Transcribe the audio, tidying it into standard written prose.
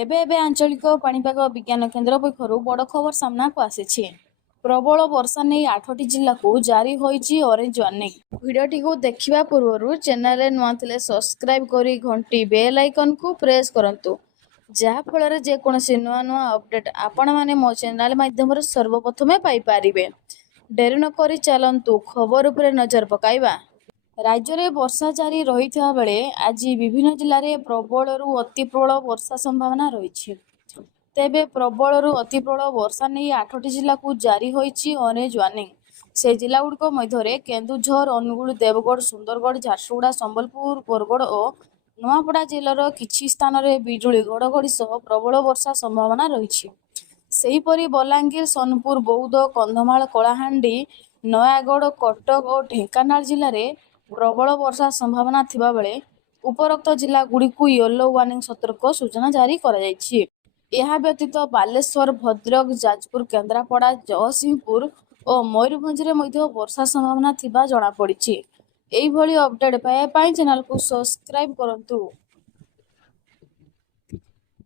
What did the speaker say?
एबे एबे आंचलिक पाणीपाग विज्ञान केन्द्र पक्षर बड़ खबर सामना को आसी प्रबल वर्षा नहीं 8टी जिला को जारी होईची ऑरेंज वार्निंग। वीडियोटी को देखिबा पूर्व चैनल नुआ थिले सब्सक्राइब करी घंटी बेल आइकन को प्रेस करंतु जहा फल जेकोसी नुआ नुआ अपडेट आपण माने मो चैनल माध्यम सर्वप्रथमे पाई पारिबे। डेरी न करी चलंतु खबर उपरे नजर पकाइबा। राज्य में वर्षा जारी रही बेले आज विभिन्न जिले में प्रबलु अति प्रबल वर्षा संभावना रही। तेबे प्रबलु अति प्रबल वर्षा नहीं 8टी जिला को जारी होईची ऑरेंज वार्निंग। से जिलागुड़िक मध्य केन्दुझर, अनुगुल, देवगढ़, सुंदरगढ़, झारसुगुड़ा, संबलपुर, बरगढ़ और नुआपड़ा जिलार किछि स्थान में बिजुली घड़घड़ी सह प्रबल वर्षा संभावना रही। सेहीपरि बलांगीर, सोनपुर, बौद्ध, कंधमाल, कलाहांडी, नयागढ़, कटक और ढेंकानाल जिले में प्रबल वर्षा संभावना थिबा बेले उपरोक्त जिला गुड़िकु येलो वार्निंग सतर्क सूचना जारी कराଯାଇଛି। यह व्यतीत बालेश्वर, भद्रक, जाजपुर, केन्द्रापड़ा, जगतसिंहपुर और मयूरभंज में मध्य वर्षा संभावना थिबा जणा पड़िछि। एही भली अपडेट पाए चैनल को सब्सक्राइब करंतु।